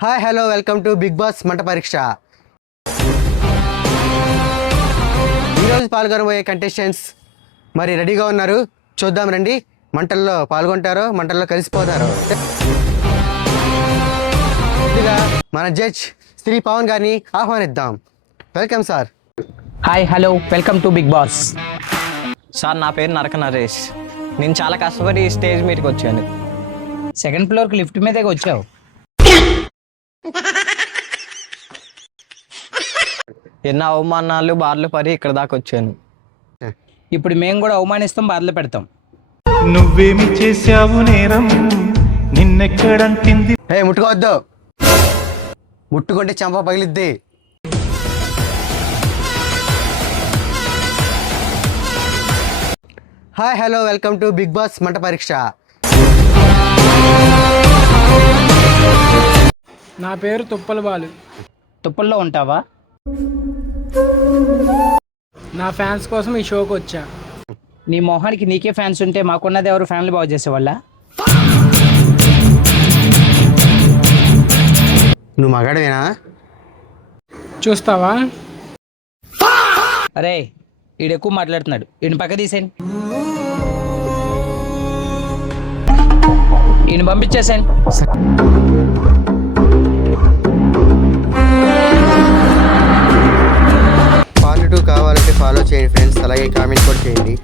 Hi hello welcome to Bigg Boss మంట పరీక్ష. ఈరోజు పాల్గొనబోయే కంటెస్టెంట్స్ మరి రెడీగా ఉన్నారు. చూద్దాం రండి, మంటల్లో పాల్గొంటారో మంటల్లో కలిసిపోతారో. ముందుగా మన జడ్జ్ శ్రీ పవన్ గారిని ఆహ్వానిద్దాం. Welcome sir. Hi hello welcome to Bigg Boss. Sir నా పేరు నరక నరేష్. నేను చాలా కష్టపడి ఈ స్టేజ్ మీదకి వచ్చాను. సెకండ్ ఫ్లోర్కి లిఫ్ట్ మీదే వచ్చావు. ఎన్నో అవమానాలు బార్లు పడి ఇక్కడ దాకా వచ్చాను. ఇప్పుడు మేము కూడా అవమానిస్తాం, బాధలు పెడతాం. నువ్వేమి చేశావు నేరం, నిన్నెక్కడంటింది. ముట్టుకోవద్దు, ముట్టుకుంటే చంప పగిలిద్ది. Hi hello welcome to Bigg Boss మంట పరీక్ష. నా పేరు తుప్పల బాలు. తుప్పల్లో ఉంటావా? నా ఫ్యాన్స్ కోసం ఈ షోకి వచ్చా. నీ మొహానికి నీకే ఫ్యాన్స్ ఉంటే మాకున్నది ఎవరు ఫ్యామిలీ బాగు చేసేవాళ్ళ? నువ్వు మగాడవేనా? చూస్తావా? అరే ఈడు ఎక్కువ మాట్లాడుతున్నాడు, ఈయన పక్క తీసేయండి, ఈయన పంపించేసాను. పార్ట్ 2 కావాలంటే ఫాలో చేయండి ఫ్రెండ్స్, అలాగే కామెంట్ కూడా చేయండి.